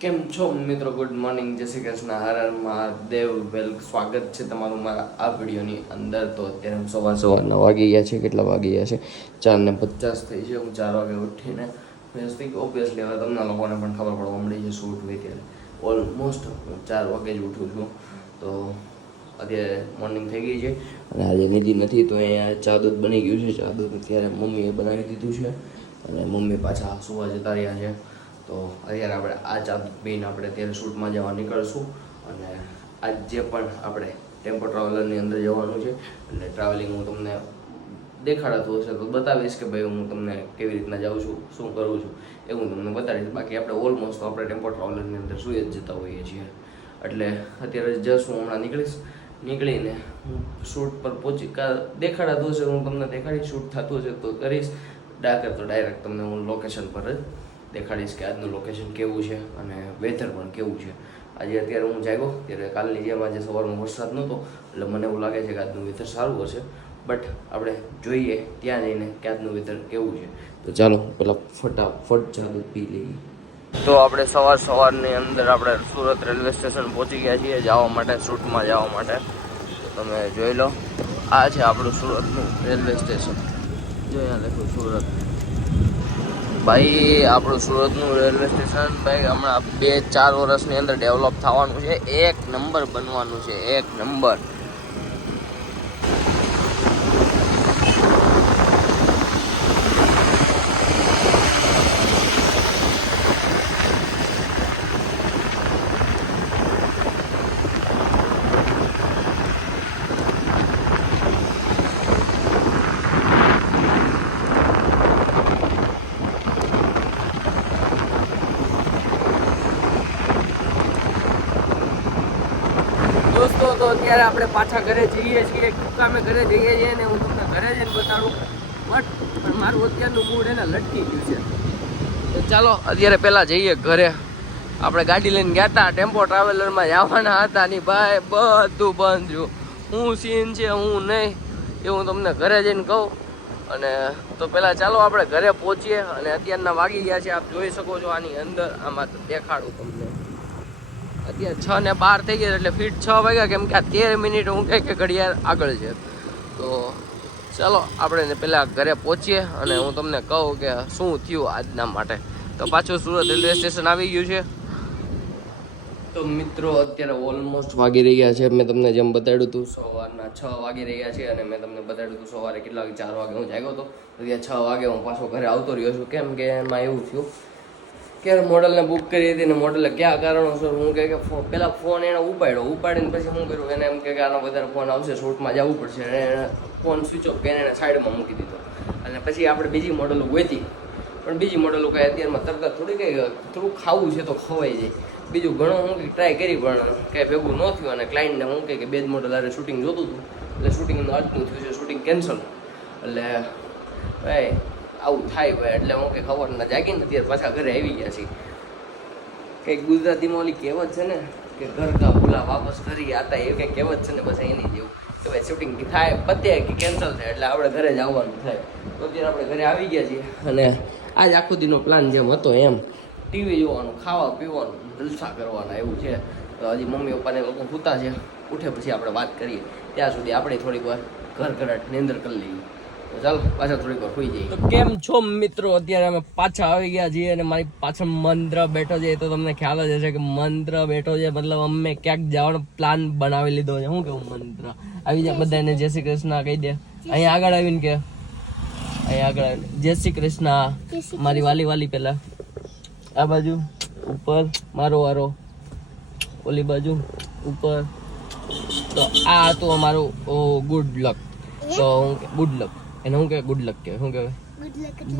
કેમ છો મિત્રો? ગુડ મોર્નિંગ, જય શ્રી કૃષ્ણ, હર હર મહાદેવ. સ્વાગત છે તમારું મારા આ વિડીયોની અંદર. તો અત્યારે સવારના વાગી ગયા છે. કેટલા વાગી ગયા છે? 4:50 થઈ છે. હું 4 વાગે ઉઠીને વ્યવસ્થિત ઓબ્વિયસલી હવે તમને લોકોને પણ ખબર પડવા મળી છે શૂટ હોય ત્યારે ઓલમોસ્ટ 4 વાગે જ ઉઠું છું. તો અત્યારે મોર્નિંગ થઈ ગઈ છે અને આજે નિધિ નથી તો અહીંયા ચા દૂધ બની ગયું છે. ચા દૂધ અત્યારે મમ્મીએ બનાવી દીધું છે અને મમ્મી પાછા સુવા જતા રહ્યા છે. તો અત્યારે આપણે આ ચા પીને આપણે અત્યારે શૂટમાં જવા નીકળશું અને આજ જે પણ આપણે ટેમ્પો ટ્રાવેલરની અંદર જવાનું છે એટલે ટ્રાવેલિંગ હું તમને દેખાડાતું હશે તો બતાવીશ કે ભાઈ હું તમને કેવી રીતના જાઉં છું, શું કરું છું એ હું તમને બતાવીશ. બાકી આપણે ઓલમોસ્ટ આપણે ટેમ્પો ટ્રાવેલરની અંદર સુઈ જ જતા હોઈએ છીએ. એટલે અત્યારે જસ્ટ હું હમણાં નીકળીને હું શૂટ પર પહોંચી દેખાડાતું હશે હું તમને દેખાડીશ. શૂટ થતું હશે તો કરીશ, તો ડાયરેક્ટ તમને હું લોકેશન પર જ દેખાડીશ કે આજનું લોકેશન કેવું છે અને વેધર પણ કેવું છે. આજે અત્યારે હું જાગ્યો ત્યારે કાલની જેમ આજે સવારમાં વરસાદ નહોતો એટલે મને એવું લાગે છે કે આજનું વેધર સારું હશે. બટ આપણે જોઈએ ત્યાં જઈને કે આજનું વેધર કેવું છે. તો ચાલો પેલા ફટાફટ ચાલુ પી લઈએ. તો આપણે સવારની અંદર આપણે સુરત રેલવે સ્ટેશન પહોંચી ગયા છીએ જવા માટે, શૂટમાં જવા માટે. તો તમે જોઈ લો, આ છે આપણું સુરતનું રેલવે સ્ટેશન. જો અહીંયા લખ્યું સુરત. ભાઈ આપણું સુરતનું રેલવે સ્ટેશન ભાઈ હમણાં 2-4 વર્ષની અંદર ડેવલપ થવાનું છે. 1 નંબર બનવાનું છે, 1 નંબર. દોસ્તો તો અત્યારે આપણે પાછા ઘરે જઈએ છીએ, કામે ઘરે જઈએ છીએ ને હું તમને ઘરે જઈને બતાડું. પણ મારું અત્યારનું મૂડ એને લટકી ગયું છે. તો ચાલો અત્યારે પહેલાં જઈએ ઘરે. આપણે ગાડી લઈને ગયા હતા, ટેમ્પો ટ્રાવેલરમાં જવાના હતા ની ભાઈ બધું બંધ થયું. શું સીન છે હું નહીં એ હું તમને ઘરે જઈને કહું. અને તો પહેલાં ચાલો આપણે ઘરે પહોંચીએ. અને અત્યારના વાગી ગયા છે, આપ જોઈ શકો છો આની અંદર. આમાં દેખાડું તમને. અત્યારે 6:12 થઈ ગયા એટલે ફીટ 6 વાગ્યા, કેમ કે આ 13 મિનિટ હું કે ઘડિયાળ આગળ છે. તો ચાલો આપણે પહેલાં ઘરે પહોંચીએ અને હું તમને કહું કે શું થયું આજના માટે. તો પાછું સુરત રેલવે સ્ટેશન આવી ગયું છે. તો મિત્રો અત્યારે ઓલમોસ્ટ વાગી રહ્યા છે. મેં તમને જેમ બતાડ્યું હતું સવારના 6 વાગી રહ્યા છે અને મેં તમને બતાડ્યું હતું સવારે કેટલા વાગે 4 વાગે હું જાગ્યો હતો. અત્યારે 6 વાગે હું પાછો ઘરે આવતો રહ્યો છું. કેમ કે એમાં એવું થયું કે મોડલને બુક કરી હતી ને મોડલે કયા કારણોસર હું કહે કે પહેલાં ફોન એણે ઉપાડીને પછી શું કર્યું એને એમ કે આનો વધારે ફોન આવશે, શૂટમાં જવું પડશે. અને ફોન સ્વિચ ઓફ કરીને એણે સાઈડમાં મૂકી દીધો. અને પછી આપણે બીજી મોડલો ગોતી, પણ બીજી મોડલો કંઈ અત્યારમાં તરત થોડી કંઈ થોડું ખાવું છે તો ખવાઈ જાય. બીજું ઘણું હું કંઈક ટ્રાય કરી પણ કાંઈ ભેગું ન થયું. અને ક્લાયન્ટને હું કહે કે 2 જ મોડલ આરે શૂટિંગ જોતું હતું એટલે શૂટિંગનું આજનું થયું છે, શૂટિંગ કેન્સલ. એટલે ભાઈ આવું થાય ભાઈ. એટલે હું કંઈ ખબર ના જાગીને અત્યારે પાછા ઘરે આવી ગયા છીએ. કંઈક ગુજરાતીમાં ઓલી કહેવત છે ને કે ઘર કા ભૂલા વાપસ કરી આતા, એ કંઈક કહેવત છે ને બસ એની જેવું કે ભાઈ શૂટિંગ થાય પતે કે કેન્સલ થાય એટલે આપણે ઘરે જ આવવાનું થાય. તો અત્યારે આપણે ઘરે આવી ગયા છીએ અને આજ આખો દીનો પ્લાન જેમ હતો એમ ટીવી જોવાનું, ખાવા પીવાનું, જલસા કરવાના એવું છે. તો હજી મમ્મી પપ્પાને લોકો સૂતા છે, ઉઠે પછી આપણે વાત કરીએ. ત્યાં સુધી આપણે થોડીક વાર ઘરઘરાટ નિંદર કરી લઈએ. તો ચાલો પાછા થોડીક વાર સુઈ જઈએ. તો કેમ છો મિત્રો? અત્યારે અમે પાછા આવી ગયા છીએ અને મારી પાછળ મંત્ર બેઠો છે. એ તો તમને ખ્યાલ જ હશે કે મંત્ર બેઠો છે, મતલબ અમે ક્યાંક જવાનો પ્લાન બનાવી લીધો છે. શું કેવું મંત્ર? આવી જાય બધાને જય શ્રી કૃષ્ણ કહી દે. અહીંયા આગળ આવીને કે અહીંયા આગળ આવીને જય શ્રી કૃષ્ણ. મારી વાલી પેલા આ બાજુ ઉપર, મારો વારો ઓલી બાજુ ઉપર. તો આ હતું અમારું ગુડ લક. તો હું ગુડ લક એને શું કહેવાય? ગુડ લક કહેવાય. શું કહેવાય?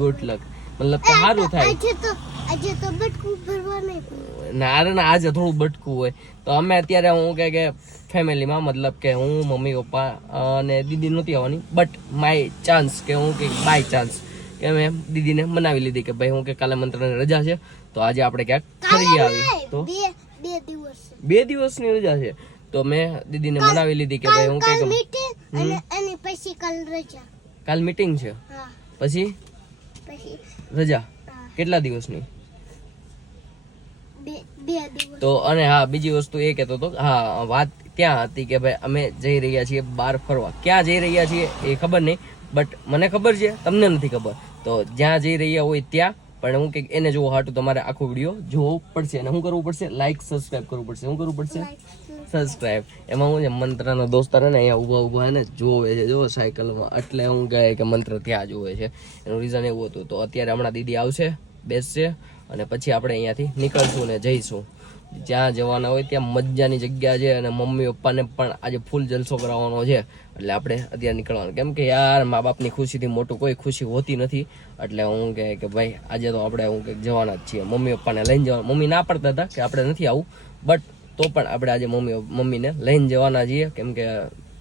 ગુડ લક મતલબ કે સારું થાય. ના આજે થોડું બટકું હોય. તો અમે અત્યારે હું કે ફેમિલીમાં મતલબ કે હું, મમ્મી પપ્પા અને દીદી નહોતી આવવાની, બટ માય ચાન્સ કે હું કે બાય ચાન્સ કે મેં દીદીને મનાવી લીધી કે ભાઈ હું કે કાલે મંત્રની રજા છે તો આજે આપણે ક્યાંક ફરી આવી. તો 2 દિવસની રજા છે તો મેં દીદીને મનાવી લીધી કે ભાઈ હું કે કાલ મીટિંગ છે પછી રજા. કેટલા દિવસની? તો અને હા બીજી વસ્તુ એ કહેતો હતો હા વાત ત્યાં હતી કે ભાઈ અમે જઈ રહ્યા છીએ બહાર ફરવા. ક્યાં જઈ રહ્યા છીએ એ ખબર નહીં, બટ મને ખબર છે, તમને નથી ખબર. તો જ્યાં જઈ રહ્યા હોય ત્યાં પણ હું કે એને જોવો હાટું તમારે આખો વિડીયો જોવો પડશે. અને શું કરવું પડશે? લાઈક સબસ્ક્રાઇબ કરવું પડશે. શું કરવું પડશે? સબસ્ક્રાઇબ. એમાં હું છે મંત્રનો દોસ્તાર ને અહીંયા ઊભા હે ને જોવે છે જો સાયકલમાં, એટલે હું કહે કે મંત્ર ત્યાં જોવે છે. એનું રીઝન એવું હતું. તો અત્યારે હમણાં દીદી આવશે, બેસશે અને પછી આપણે અહીંયાથી નીકળશું ને જઈશું જ્યાં જવાના હોય ત્યાં. મજાની જગ્યા છે અને મમ્મી પપ્પાને પણ આજે ફૂલ જલસો કરાવવાનો છે, એટલે આપણે અત્યારે નીકળવાનું. કેમ કે યાર મા બાપની ખુશીથી મોટું કોઈ ખુશી હોતી નથી. એટલે હું કહે કે ભાઈ આજે તો આપણે હું કંઈક જવાના જ છીએ. મમ્મી પપ્પાને લઈને જવાના. મમ્મી ના પડતા હતા કે આપણે નથી આવું, બટ તો પણ આપણે આજે મમ્મીને લઈને જવાના છીએ. કેમ કે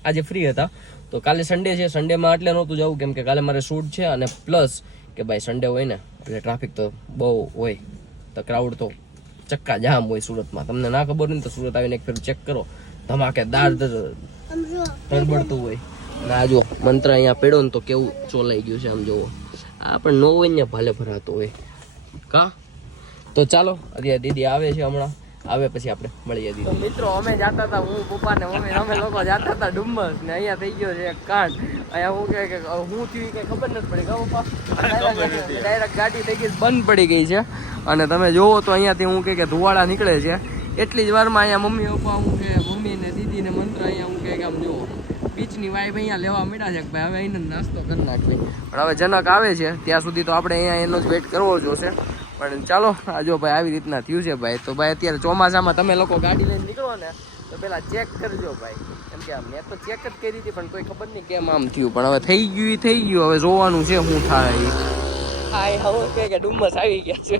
આજે ફ્રી હતા. તો કાલે સન્ડે છે, સન્ડેમાં એટલે નહોતું જવું કેમ કે કાલે મારે શૂટ છે. અને પ્લસ કે ભાઈ સન્ડે હોય ને એટલે ટ્રાફિક તો બહુ હોય, તો ક્રાઉડ તો ચક્કા જામ હોય સુરતમાં. તમને ના ખબર હોય ને તો સુરત આવીને એક ફેર ચેક કરો, ધમાકેદાર તરબડતું હોય. અને આ જો મંત્ર અહીંયા પડ્યો ને તો કેવું ચોલાઈ ગયું છે આમ જોવો. આ પણ નો હોય ને ભાલે ભરાતો હોય કા. તો ચાલો અત્યારે દીદી આવે છે, હમણાં આવે પછી આપણે મળીએ દીદી. મિત્રો અમે જતા હતા, હું પપ્પા ને મમ્મી અમે લોકો જતા હતા ડુમ્મસ ને અહીંયા થઈ ગયો છે એક કાંડ. અહીંયા હું કે હું થયું કઈ ખબર નથી પડી કા પપ્પા. ડાયરેક્ટ ગાડી થઈ ગઈ, બંધ પડી ગઈ છે. અને તમે જોવો તો અહીંયાથી હું કે ધુવાળા નીકળે છે. એટલી જ વારમાં અહીંયા મમ્મી પપ્પા હું કે મમ્મી ને દીદી ને મંત્ર અહીંયા હું કે આમ જુઓ બીચની વાઈબ અહીંયા લેવા મળ્યા છે કે ભાઈ હવે એને નાસ્તો કરી નાખવી. પણ હવે જનક આવે છે ત્યાં સુધી તો આપણે અહીંયા એનો જ વેઇટ કરવો જોશે. પણ ચાલો આ જો ભાઈ આવી રીતના થયું છે ભાઈ. તો ભાઈ અત્યારે ચોમાસામાં તમે લોકો ગાડી લઈને નીકળો ને તો પેલા ચેક કરજો ભાઈ. કેમ કે મેં તો ચેક જ કરી હતી પણ કોઈ ખબર નહીં કેમ આમ થયું. પણ હવે થઈ ગયું. હવે જોવાનું છે શું થાય. હા હવે કે ડુમ્મસ આવી ગયા છે.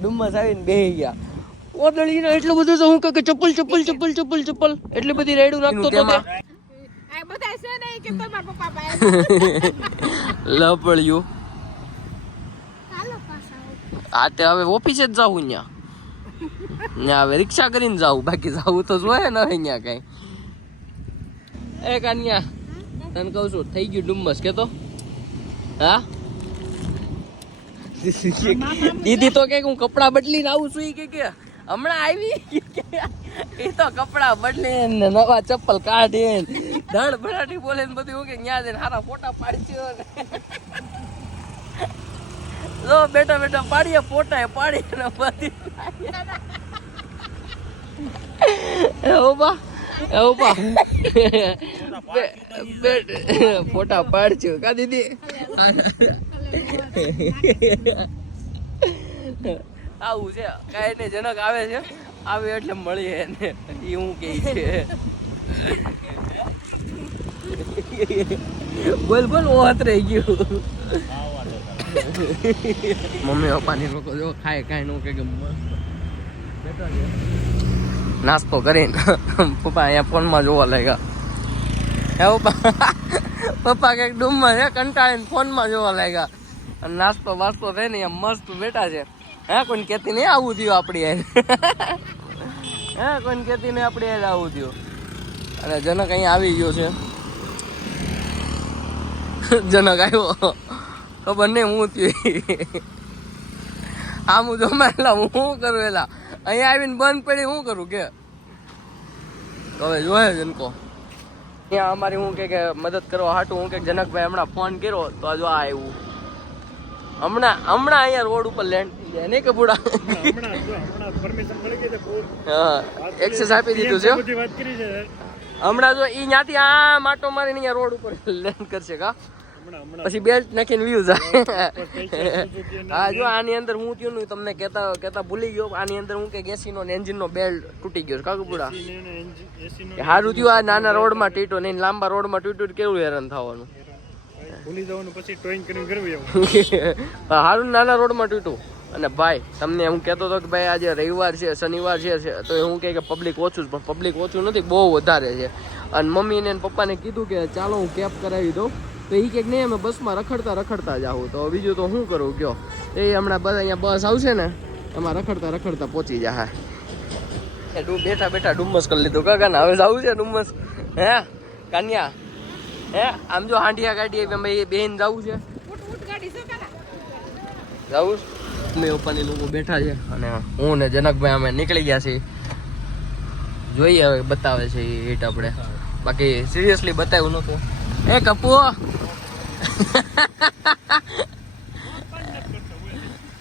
ડુમ્મસ આવીને બેહી ગયા. ઓદળીને એટલું બધું તો હું કે ચપ્પલ એટલી બધી રેડું નાખતો તો લપડ્યું. હા તે હવે ઓફિસે જ જાવું ત્યાં હવે રિક્ષા કરીને જાવું, બાકી જાવું તો જોઈએ ને અહીંયા કઈ. એ કાન્યા તને કહું છું થઈ ગયું ડુમ્મસ કે તો હા. દીદી તો કે હું કપડા બદલીને આવું છું કે હમણાં આવી એ તો કપડા બદલીને નવા ચપ્પલ કાઢીને ધડ ભરાટી બોલે ને બધું કે ત્યાં જઈને સારા ફોટા પાડજો ને. જો બેટા બેટા પાડીએ ફોટા પાડી ને બધી ફોટા પાડજો કા દીદી. આવું છે કાંઈ ને જનક આવે છે, આવે એટલે મળીએ ને એ હું કે છે. બોલ ઓહત રહી ગયું. મમ્મી પપ્પાની લોકો જો ખાય કાંઈ નું કે નાસ્તો કરીને પપ્પા અહીંયા ફોનમાં જોવા લાગ્યા. હે પપ્પા કંઈક ડૂમમાં છે કંટાળીને ફોનમાં જોવા લાગ્યા. અને નાસ્તો વાસ્તો થઈને અહીંયા મસ્ત બેઠા છે. હે કોઈને કહેતી નહીં આવું થયું આપણી યાર. હે કોઈને કહેતી નહીં આપણે યાર આવું થયું. અને જનક અહીંયા આવી ગયો છે. જનક આવ્યો ખબર નહીં હું થયું. આમ હું જમાયેલા હું શું કરું એલા અહીંયા આવીને બંધ પડી શું કરું કે હવે જોયે જનકો ત્યાં અમારી હું કે મદદ કરવા હાટું હું કે જનકભાઈ હમણાં ફોન કર્યો તો જો આ આવ્યું. હમણાં અહીંયા રોડ ઉપર લેન્ડ થઈ જાય નહીં કે બુડા. હા એક્સેસ આપી દીધું છે. હમણાં જો ઈ ત્યાંથી આ માટો મારીને અહીંયા રોડ ઉપર લેન્ડ કરશે કા પછી બેલ્ટ નાખીને વ્યૂ જાય. હા જો આની અંદર હું થયું ને તમને કેતા ભૂલી ગયો. આની અંદર હું કે એસીનો એન્જિન નો બેલ્ટ તૂટી ગયો કાકુ બુડા. સારું થયું આ નાના રોડમાં ટીટો નહીં લાંબા રોડમાં તૂટ્યું કેવું હેરાન થવાનું. ભૂલી જવાનું પછી ટોઈન કરીને કરવું એવું. હારું નાના રોડમાં તૂટ્યું. અને ભાઈ તમને હું કહેતો હતો કે ભાઈ આજે રવિવાર છે શનિવાર છે તો હું કહે કે પબ્લિક ઓછું જ, પણ પબ્લિક ઓછું નથી બહુ વધારે છે. અને મમ્મીને પપ્પાને કીધું કે ચાલો હું કેબ કરાવી દઉં તો એ કંઈક નહીં અમે બસમાં રખડતા જાઉં. તો બીજું તો શું કરું કયો. એ હમણાં બધા અહીંયા બસ આવશે ને એમાં રખડતા પહોંચી જાય. બેઠા ડુમ્મસ કરી લીધું કાકા ને હવે જવું છે ડુમ્મસ. હે કાન્યા હે આમ જો હાંડિયા ગાડી અમે બેન જવું છે જવું મમ્મી પપ્પાની લોકો બેઠા છે અને હું ને જનકભાઈ અમે નીકળી ગયા છીએ. જોઈએ હવે બતાવે છે એ હીટ આપણે, બાકી સિરિયસલી બતાવ્યું નતું. એ કપુ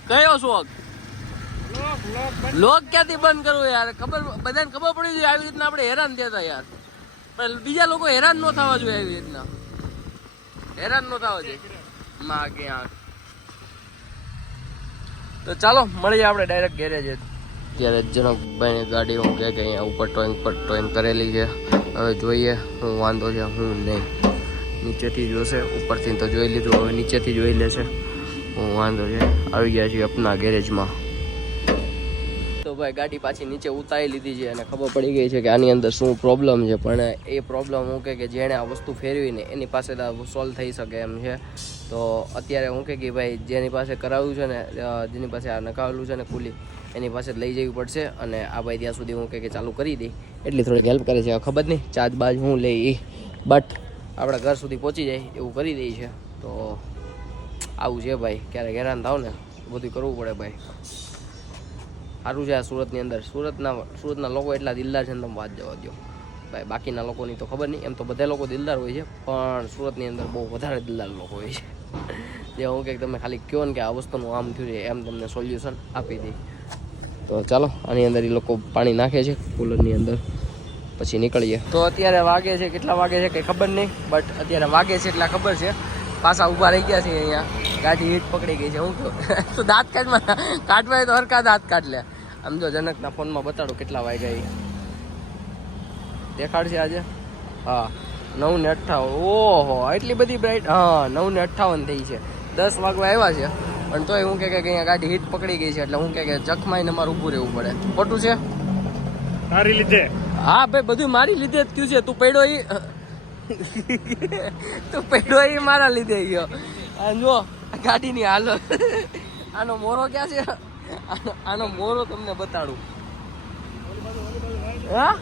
કયો શોખ? લોક ક્યાંથી બંધ કરવું યાર? ખબર બધાને ખબર પડી જોઈએ આવી રીતના આપણે હેરાન થયા યાર, પણ બીજા લોકો હેરાન ન થવા જોઈએ. આવી રીતના હેરાન ન થવા જોઈએ માં ક્યાં. તો ચાલો મળીએ આપણે ડાયરેક્ટ ગેરેજ. ત્યારે જનકભાઈની ગાડી હું કે અહીંયા ઉપર ટોઈંગ કરેલી છે. હવે જોઈએ હું વાંધો છે હું નહીં. નીચેથી જોશે, ઉપરથી તો જોઈ લીધું, હવે નીચેથી જોઈ લેશે હું વાંધો છે. આવી ગયા છીએ આપના ગેરેજમાં. તો ભાઈ ગાડી પાછી નીચે ઉતારી લીધી છે અને ખબર પડી ગઈ છે કે આની અંદર શું પ્રોબ્લેમ છે. પણ એ પ્રોબ્લેમ હું કે જેણે આ વસ્તુ ફેરવીને એની પાસે સોલ્વ થઈ શકે એમ છે. તો અત્યારે હું કે ભાઈ જેની પાસે કરાવ્યું છે ને, જેની પાસે આ નખાવેલું છે ને કુલી, એની પાસે લઈ જવી પડશે. અને આ ભાઈ ત્યાં સુધી હું કે ચાલુ કરી દઈ એટલી થોડીક હેલ્પ કરે છે. ખબર નહીં ચાર્જ બાજ હું લઈ એ, બટ આપણા ઘર સુધી પહોંચી જાય એવું કરી દઈ છે. તો આવું છે ભાઈ, ક્યારેક હેરાન થાવ ને બધું કરવું પડે ભાઈ. સારું છે આ સુરતની અંદર. સુરતના લોકો એટલા દિલદાર છે ને તમે વાત જવા દો ભાઈ. બાકીના લોકોની તો ખબર નહીં, એમ તો બધા લોકો દિલદાર હોય છે, પણ સુરતની અંદર બહુ વધારે દિલદાર લોકો હોય છે. જે હું કે તમે ખાલી કહો ને કે આ વસ્તુનું આમ થયું છે, એમ તમને સોલ્યુશન આપી દઈ. તો ચાલો આની અંદર એ લોકો પાણી નાખે છે કુલરની અંદર, પછી નીકળીએ. તો અત્યારે વાગે છે, કેટલા વાગે છે કંઈ ખબર નહીં, બટ અત્યારે વાગે છે એટલા ખબર છે. પાછા ઊભા રહી ગયા છે અહીંયા, ગાડી હીટ પકડી ગઈ છે. હું કહું તું દાંત કાઢવા તો હરકા દાંત કાઢ લે. આમ જો જનકના ફોનમાં બતાડો કેટલા વાગ્યા દેખાડશે આજે. હા 9:58. ઓહો એટલી બધી બ્રાઇટ. હા 9:58 થઈ છે. 10 વાગવા આવ્યા છે, પણ તોય હું કે અહીંયા ગાડી હીટ પકડી ગઈ છે. એટલે હું કે જખમાઈને અમારે ઊભું રહેવું પડે. ખોટું છે તારી લીધે? હા ભાઈ બધું મારી લીધે જ થયું છે. તું પડ્યો એ મારા લીધે ગયો. જો ગાડીની હાલત, આનો મોરો ક્યાં છે? આનો મોરો તમને બતાડું. હા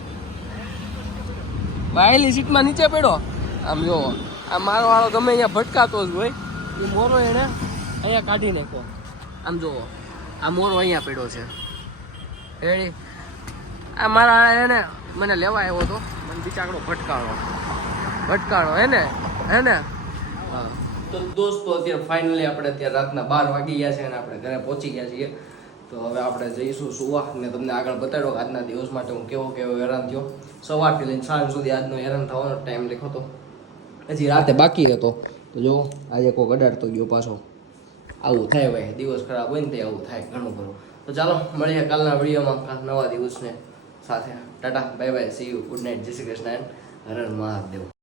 બાયલી સીટમાં નીચે પડ્યો. આમ જો આ મારો વાળો ગમે અહીંયા ભટકાતો જ હોય, એ મોરો એને અહીંયા કાઢી નાખો. આમ જુઓ આ મોરો અહીંયા પડ્યો છે. રેડી આ મારા એને મને લેવા આવ્યો હતો, મને બિચારો ભટકાણો હે ને હા. તો દોસ્તો અત્યારે ફાઇનલી આપણે અત્યારે રાતના 12 વાગી ગયા છે અને આપણે ઘરે પહોંચી ગયા છીએ. તો હવે આપણે જઈશું સુવા. ને તમને આગળ બતાડો આજના દિવસ માટે હું કેવો હેરાન થયો. સવારથી લઈને સાંજ સુધી આજનો હેરાન થવાનો ટાઈમ લખ્યો હતો, હજી રાતે બાકી હતો. તો જો આજે કોઈક અડાડતો ગયો પાછો. આવું થાય ભાઈ, દિવસ ખરાબ હોય ને તે આવું થાય ઘણું ખરું. તો ચાલો મળીએ કાલના વિડીયોમાં નવા દિવસને સાથે. Tata bye bye, C you, good night, જય શ્રી કૃષ્ણ, હર હર મહાદેવ.